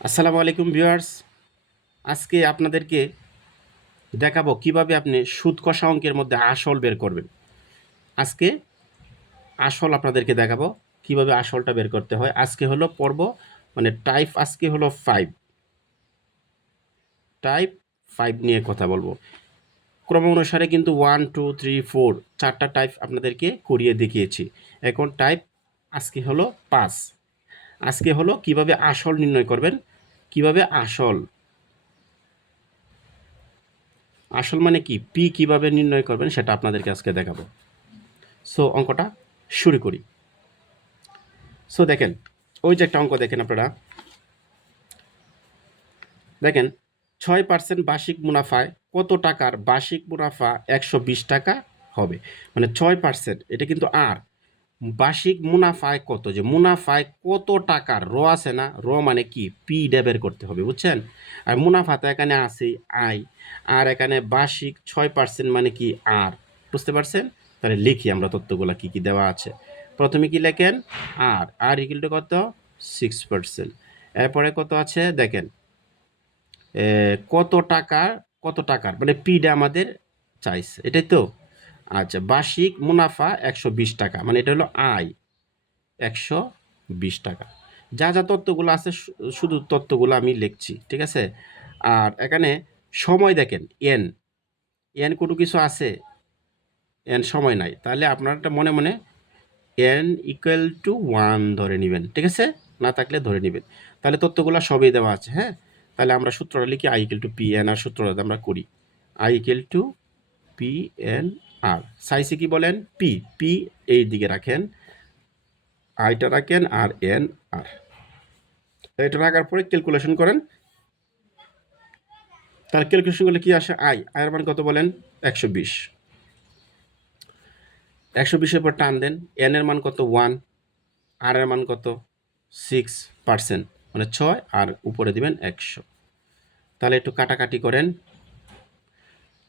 আসসালামু আলাইকুম ভিউয়ার্স। আজকে আপনাদেরকে দেখাবো কিভাবে আপনি সুদ কষা অঙ্কের মধ্যে আসল বের করবেন। আজকে আসল আপনাদেরকে দেখাবো কিভাবে আসলটা বের করতে হয়। আজকে হলো পর্ব মানে টাইপ আজকে হলো 5, টাইপ 5 নিয়ে কথা বলবো। ক্রম অনুসারে কিন্তু 1 2 3 4 চারটা টাইপ আপনাদেরকে করিয়ে দেখিয়েছি। এখন টাইপ আজকে হলো 5। আজকে হলো কিভাবে আসল নির্ণয় করবেন, কিভাবে আসল আসল মানে কি পি কিভাবে নির্ণয় করবেন সেটা আপনাদেরকে আজকে দেখাবো। সো অঙ্কটা শুরু করি। সো দেখেন, ওই যে একটা অঙ্ক দেখেন আপনারা, দেখেন 6% বার্ষিক মুনাফায় কত টাকার বার্ষিক মুনাফা 120 টাকা হবে। মানে 6%, এটা কিন্তু আর বার্ষিক মুনাফায় কত, যে মুনাফায় কত টাকার র আছে না, র মানে কি পি বের করতে হবে, বুঝছেন। আর মুনাফা তো এখানে আছে আই, আর এখানে বার্ষিক 6% মানে কি আর, বুঝতে পারছেন। তাহলে লিখি আমরা তথ্যগুলো কি কি দেওয়া আছে। প্রথমে কি লেখেন, আর ইকুয়াল টু কত 6%। এরপরে কত আছে দেখেন, কত টাকার, কত টাকার মানে পিটা আমাদের চাইছে, এটাই তো। আচ্ছা, বার্ষিক মুনাফা 120 টাকা, মানে এটা হলো আয় 120 টাকা। যা যা তথ্যগুলো আছে শুধু তথ্যগুলো আমি লিখছি, ঠিক আছে। আর এখানে সময় দেখেন, এন এন কোনো কিছু আছে, এন সময় নাই, তাহলে আপনারটা মনে মনে এন ইকুয়াল টু 1 ধরে নেবেন, ঠিক আছে, না থাকলে ধরে নেবেন। তাহলে তথ্যগুলো সবই দেওয়া আছে, হ্যাঁ। তাহলে আমরা সূত্রটা লিখি I equal to P N, আর সূত্রটা আমরা করি I equal to P N R. সাইসে কি বলেন, পি পি এই দিকে রাখেন, আইটা রাখেন, আর এন আর, এটা রাখার পরে ক্যালকুলেশন করেন। তার ক্যালকুলেশন করলে কি আসে, আয়ের মান কত বলেন 120। 120-এর পর টান দেন, এন এর মান কত 1, আর এর মান কত 6%, মানে 6, আর উপরে দিবেন 100। তাহলে একটু কাটাকাটি করেন,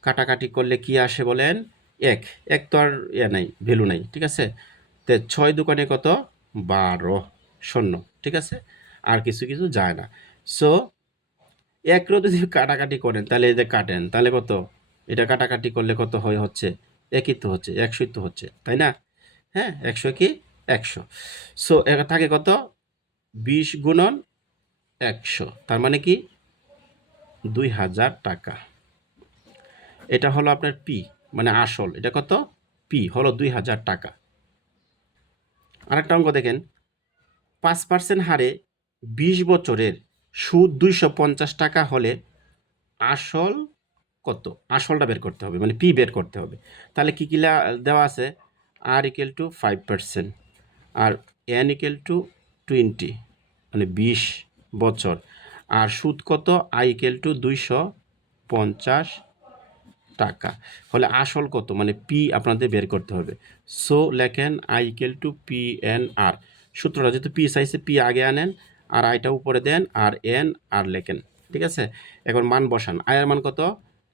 কাটাকাটি করলে কি আসে বলেন, এক এক তো আর নাই, ভ্যালু নাই, ঠিক আছে। তো 6 দোকানে কত 12 শূন্য, ঠিক আছে, আর কিছু কিছু যায় না। সো একরও যদি কাটাকাটি করেন তাহলে এই যে কাটেন, তাহলে কত, এটা কাটাকাটি করলে কত হয়, হচ্ছে একই তো হচ্ছে, 100 তো হচ্ছে, তাই না। হ্যাঁ, 100 কি 100। সো থাকে কত 20 গুণন 100, তার মানে কি 2000 টাকা। এটা হলো আপনার পি, মানে আসল, এটা কত পি হলো 2000 টাকা। আরেকটা অঙ্ক দেখেন, 5% হারে 20 বছরের সুদ 250 টাকা হলে আসল কত, আসলটা বের করতে হবে, মানে পি বের করতে হবে। তাহলে কী কী দেওয়া আছে, আর ইকুয়াল টু 5%, আর এন ইকুয়াল টু 20, মানে 20 বছর, আর সুদ কত আই ইকুয়াল টু 250 টাকা হলে আসল কত, মানে পি আপনাদের বের করতে হবে। সো লেখেন I equal to P N আর। সূত্রটা যেহেতু পি সাইজে, পি আগে আনেন, আর আইটা উপরে দেন, আর এন আর লেখেন, ঠিক আছে। এখন মান বসান, আয়ের মান কত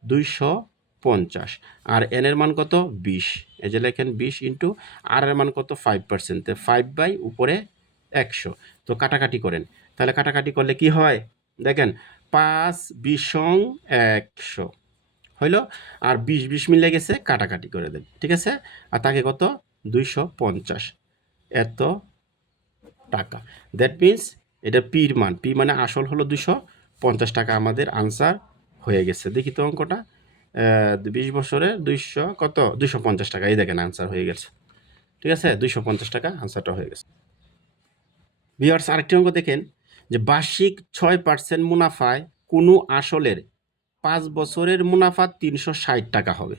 250, আর এন এর মান কত 20, এই যে লেখেন 20 ইন্টু আর এর মান কত 5%, তো 5 উপরে 100। তো কাটাকাটি করেন, তাহলে কাটাকাটি করলে কি হয় দেখেন, 5 20 100 হইল, আর 20 মিলে গেছে, কাটাকাটি করে দেন, ঠিক আছে। আর তাকে কত 250 এত টাকা। দ্যাট মিন্স এটা পির মান, পি মানে আসল হলো 250 টাকা, আমাদের আনসার হয়ে গেছে। দেখি তো অঙ্কটা, 20 বছরে 200 কত 250 টাকা, এই দেখেন আনসার হয়ে গেছে, ঠিক আছে, 250 টাকা আনসারটা হয়ে গেছে। ভিউয়ার্স, আরেকটি অঙ্ক দেখেন, যে বার্ষিক 6% মুনাফায় কোনো আসলের 5 বছরের মুনাফা 360 টাকা হবে।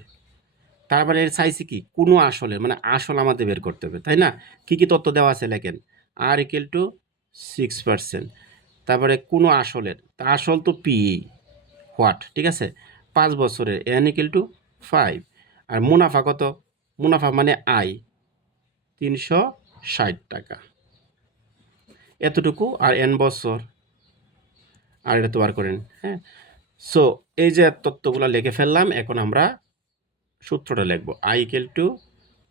তার মানে এর চাইছে কি কোনো আসলের, মানে আসল আমাদের বের করতে হবে, তাই না। কি কি তথ্য দেওয়া আছে লেখেন, আর ইকুয়াল টু 6%, তারপরে কোনো আসলের, তা আসল তো পি হোয়াট, ঠিক আছে, 5 বছরের এন ইকুয়াল টু 5, আর মুনাফা কত, মুনাফা মানে আই 360 টাকা এতটুকু, আর এন বছর, আর এটা তো বার করেন, হ্যাঁ। সো এই যে তথ্যগুলো লিখে ফেললাম, এখন আমরা সূত্রটা লিখবো I equal to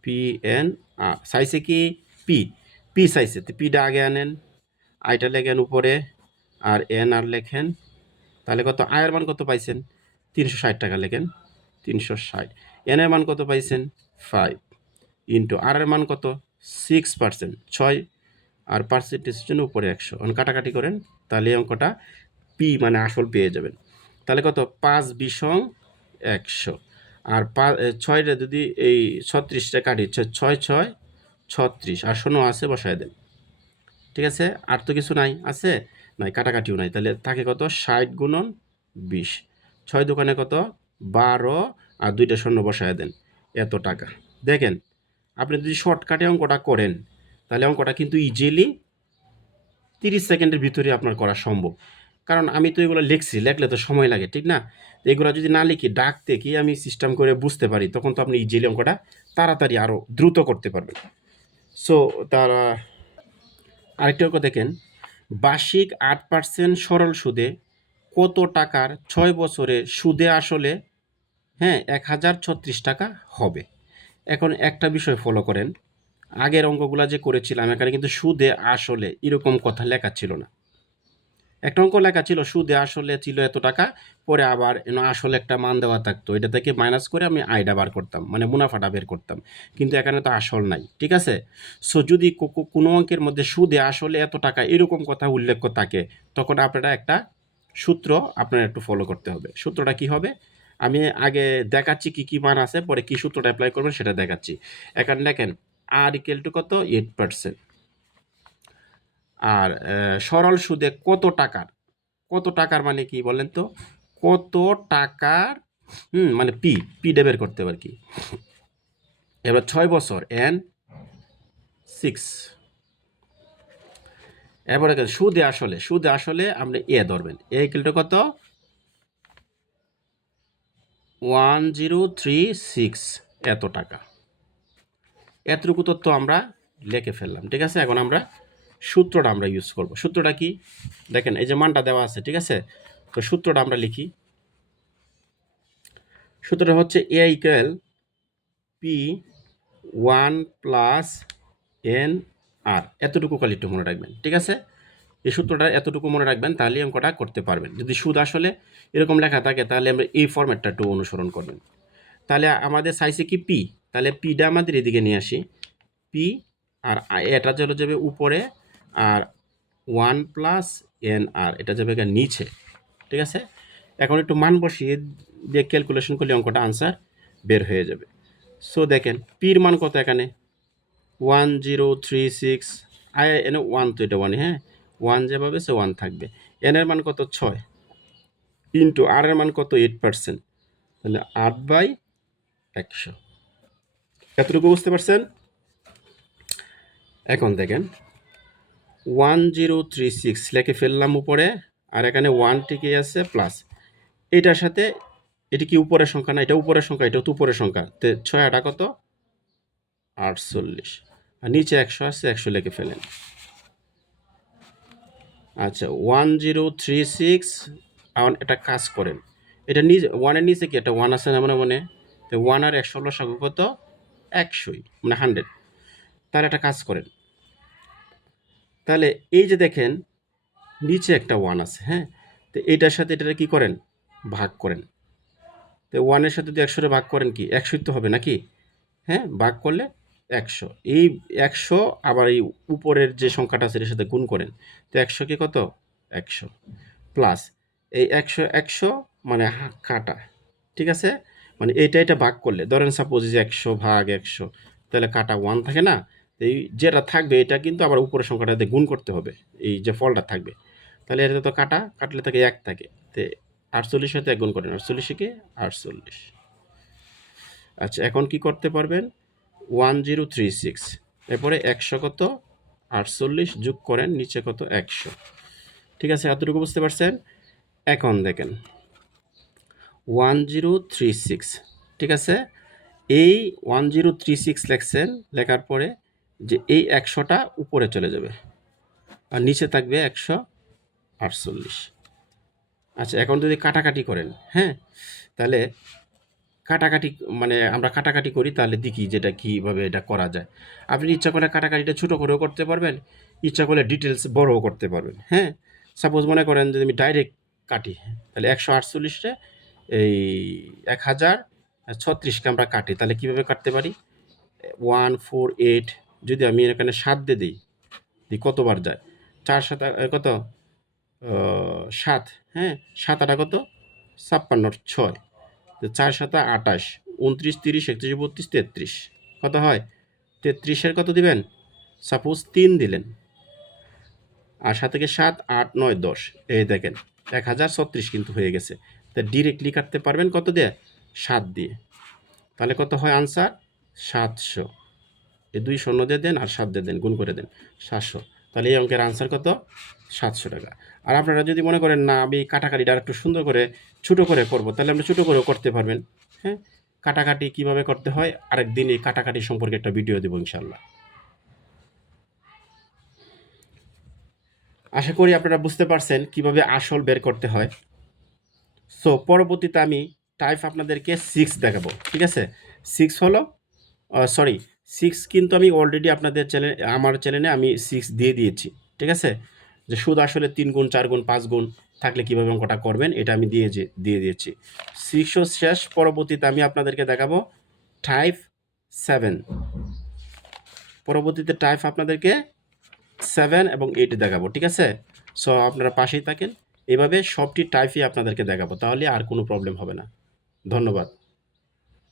P N R. সাইজে কি পি, পি সাইজে, তো পিটা আগে আনেন, আইটা লেখেন উপরে, আর এন আর লেখেন, তাহলে কত আয়ের মান কত পাইছেন 360 টাকা লেখেন 360, এন এর মান কত পাইছেন 5 ইন্টু আর এর মান কত 6%, 6 আর পার্সেন্টেজের জন্য উপরে 100, এখন কাটাকাটি করেন তাহলে এই অঙ্কটা পি মানে আসল পেয়ে যাবেন। তাহলে কত 5 বিসং 100 আর 6টা যদি এই 36টা কাটি 6 6 36 আর 0 আছে বসায় দেন, ঠিক আছে। আর তো কিছু নাই, আছে নাই, কাটাকাটিও নাই, তাহলে থাকে কত 60 গুণন 20, 6 দোকানে কত 12 আর 2টা 0 বসায় দেন, এত টাকা। দেখেন আপনি যদি শর্টকাটে অঙ্কটা করেন তাহলে অঙ্কটা কিন্তু ইজিলি 30 সেকেন্ডের ভিতরে আপনার করা সম্ভব, কারণ আমি তো এগুলো লিখছি, লেখলে তো সময় লাগে, ঠিক না? এগুলো যদি না লিখি ডাকতে কি আমি সিস্টেম করে বুঝতে পারি, তখন তো আপনি ইজিলি অঙ্কটা তাড়াতাড়ি আরও দ্রুত করতে পারবেন। সো তারা আরেকটা অঙ্ক দেখেন, বার্ষিক 8% সরল সুদে কত টাকার 6 বছরে সুদে আসলে 1036 টাকা হবে। এখন একটা বিষয় ফলো করেন, আগের অঙ্কগুলো যে করেছিলাম এখানে কিন্তু সুদে আসলে এরকম কথা লেখা ছিল না। একটা অঙ্ক লেখা ছিল সুদে আসলে ছিল এত টাকা, পরে আবার আসলে একটা মান দেওয়া থাকতো, এটা থেকে মাইনাস করে আমি আয়টা বার করতাম, মানে মুনাফাটা বের করতাম, কিন্তু এখানে তো আসল নাই, ঠিক আছে। সো যদি কোনো অঙ্কের মধ্যে সুদে আসলে এত টাকা এরকম কথা উল্লেখ থাকে, তখন আপনারা একটা সূত্র আপনারা একটু ফলো করতে হবে। সূত্রটা কি হবে আমি আগে দেখাচ্ছি, কি কি মান আছে, পরে কি সূত্রটা অ্যাপ্লাই করবেন সেটা দেখাচ্ছি। এখানে দেখেন আর ইকুয়াল টু কত 8%, আর সরল সুদে কত টাকার, কত টাকার মানে কি বলেন তো, কত টাকার মানে পি বের করতে হবে আর কি। এবার 6 বছর এন 6, এরপরে সুদে আসলে আপনি এ ধরবেন, এ ইকুয়াল কত 1036 এত টাকা। এতটুকু তথ্য আমরা লিখে ফেললাম, ঠিক আছে। এখন আমরা সূত্রটা আমরা ইউজ করব। সূত্রটা কি দেখেন, এই যে মানটা দেওয়া আছে, ঠিক আছে। তো সূত্রটা আমরা লিখি, সূত্রটা হচ্ছে এ ইকুয়াল পি 1 প্লাস এন আর, এতটুকু খালি একটু মনে রাখবেন, ঠিক আছে। এই সূত্রটা এতটুকু মনে রাখবেন, তাহলে অঙ্কটা করতে পারবেন। যদি সুদ আসলে এরকম লেখা থাকে তাহলে আমরা এই ফরম্যাটটা একটু অনুসরণ করবেন। তাহলে আমাদের সাইজে কি পি, তাহলে পিটা আমাদের এদিকে নিয়ে আসি, পি আর এটা চলে যাবে উপরে, আর 1 প্লাস এন আর এটা যাবে নিচে, ঠিক আছে। এখন একটু মান বসিয়ে দিয়ে ক্যালকুলেশন করলে অঙ্কটা আনসার বের হয়ে যাবে। সো দেখেন পির মান কত, এখানে 1036, এনে 1 তো এটা 1, 1 যেভাবে সে 1 থাকবে। এন এর মান কত 6 ইন্টু আর এর মান কত 8%, তাহলে 8/100। এতটুকু বুঝতে পারছেন? এখন দেখেন 1036 লিখে ফেললাম উপরে, আর এখানে 1 টিকে আছে প্লাস, এটার সাথে এটি কি উপরের সংখ্যা না, এটা উপরের সংখ্যা, এটা তো উপরের সংখ্যা, তো 6 আটা কত 48, আর নিচে 100 আছে, 100 লিখে ফেলেন। আচ্ছা 1036, এটা কাজ করেন, এটা নিচে 1-এর নিচে কি একটা 1 আছে না মনে, তো 1 আর 100 লসাগু কত 100, মানে 100। তার একটা কাজ করেন, তাহলে এই যে দেখেন নিচে একটা 1 আছে, তো এইটার সাথে এটা কি করেন ভাগ করেন, তো 1-এর সাথে যদি 100 ভাগ করেন কি 100 তো হবে নাকি, ভাগ করলে 100, এই 100 আবার এই উপরের যে সংখ্যাটা আছে এর সাথে গুণ করেন, তো 100 কি কত 100 প্লাস এই 100 মানে কাটা, ঠিক আছে। মানে এটা ভাগ করলে ধরেন সাপোজ যে 100 ভাগ 100, তাহলে কাটা 1 থাকে না, এই যেটা থাকবে এটা কিন্তু আবার উপরের সংখ্যাটাতে গুণ করতে হবে, এই যে ফলটা থাকবে, তাহলে এটা তো কাটলে থাকে 1 থাকে, তো 48 সাথে 1 গুণ করেন, 48 কি 48। আচ্ছা এখন কি করতে পারবেন 1036, এরপরে 100 কত 48 যোগ করেন, নিচে কত 100, ঠিক আছে। এতটুকু বুঝতে পারছেন? এখন দেখেন 1036, ঠিক আছে। এই 1036 লেখছেন, লেখার পরে যে এই 100টা উপরে চলে যাবে আর নিচে থাকবে 148। আচ্ছা এখন যদি কাটাকাটি করেন, তাহলে কাটাকাটি মানে আমরা কাটাকাটি করি, তাহলে দেখি যেটা কীভাবে এটা করা যায়। আপনি ইচ্ছা করলে কাটাকাটিটা ছোটো করেও করতে পারবেন, ইচ্ছা করলে ডিটেলস বড়ও করতে পারবেন, সাপোজ মনে করেন যদি আমি ডাইরেক্ট কাটি, তাহলে 148-রে এই 1036কে আমরা কাটি, তাহলে কীভাবে কাটতে পারি? 148 যদি আমি এখানে 7 দিয়ে দিই কতবার যায়? 4 7 কত? 7, হ্যাঁ, 7 8 কত? 56, 6, 4 7 28, 29 30 31 32 33, কত হয়? 33-এর কত দিবেন? সাপোজ 3 দিলেন, আর 7 থেকে 7 8 9 10, এই দেখেন 1036 কিন্তু হয়ে গেছে। তা ডিরেক্টলি কাটতে পারবেন কত দিয়ে? 7 দিয়ে। তাহলে কত হয় আনসার? 700। এই 2 শূন্য দিয়ে দেন আর 7 দিয়ে দেন, গুণ করে দেন, 700। তাহলে এই অঙ্কের আনসার কত? 700 টাকা। আর আপনারা যদি মনে করেন না আমি কাটাকাটিটা একটু সুন্দর করে ছোটো করে করব, তাহলে আপনি ছোটো করেও করতে পারবেন। হ্যাঁ, কাটাকাটি কীভাবে করতে হয় আরেকদিন এই কাটাকাটি সম্পর্কে একটা ভিডিও দেবো ইনশাল্লাহ। আশা করি আপনারা বুঝতে পারছেন কিভাবে আসল বের করতে হয়। সো পরবর্তীতে আমি টাইপ আপনাদেরকে 6 দেখাবো, ঠিক আছে? 6 হলো সরি 6 কিন্তু আমি অলরেডি আপনাদের আমার চ্যানেলে আমি 6 দিয়ে দিয়েছি, ঠিক আছে? যে সুদ আসলে 3 গুণ 4 গুণ 5 গুণ থাকলে কীভাবে অঙ্কটা করবেন এটা আমি দিয়ে দিয়েছি। 6 শেষ, পরবর্তীতে আমি আপনাদেরকে দেখাবো টাইপ 7। পরবর্তীতে টাইপ আপনাদেরকে 7 এবং 8 দেখাবো, ঠিক আছে? সো আপনারা পাশেই থাকেন, এভাবে সবটি টাইপই আপনাদেরকে দেখাবো, তাহলে আর কোনো প্রবলেম হবে না। ধন্যবাদ।